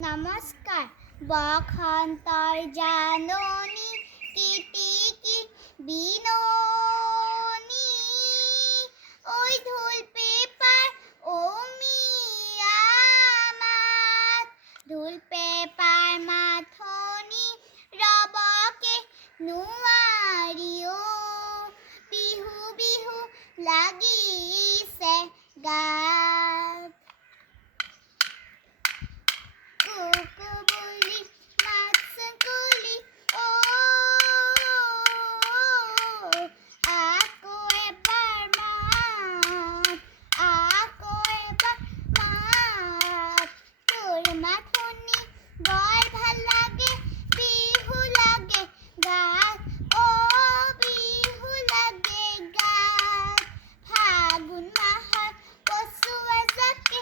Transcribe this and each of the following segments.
নমস্কাৰ বসন্তৰ জাননী কীৰ্তিকি বিননি ঐ ঢোল পেপাৰ অমিয়া মাত ঢোল পেপাৰ মাথনি ৰবকে নোৱাৰি বিহু বিহু লাগিছে গাত কুকুবুলি মাছকুলি আকৌ এবাৰ মাত তোৰ মাত শুনি বৰ ভাল লাগে বিহু লাগে গাত বিহু লাগে গাত ফাগুন মাহৰ কচুৱা জাকে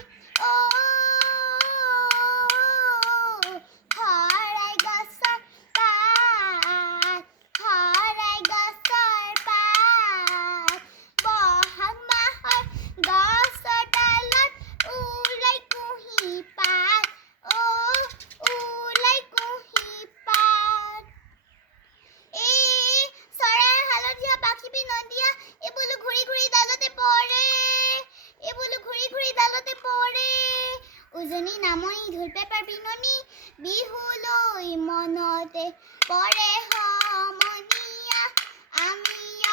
খৰাই গছৰ পাত বহাগ মাহৰ গছৰ ডালত ওলাই কুঁহি পাত এই চৰাই হালধীয়া পাখি বিনন্দীয়া এইবোলো ঘূৰি ঘূৰি ডালতে পৰে উজনি নামনি ঢোল পেপাৰ বিননি বিহুলৈ মনতে পৰে সমনীয়া আমি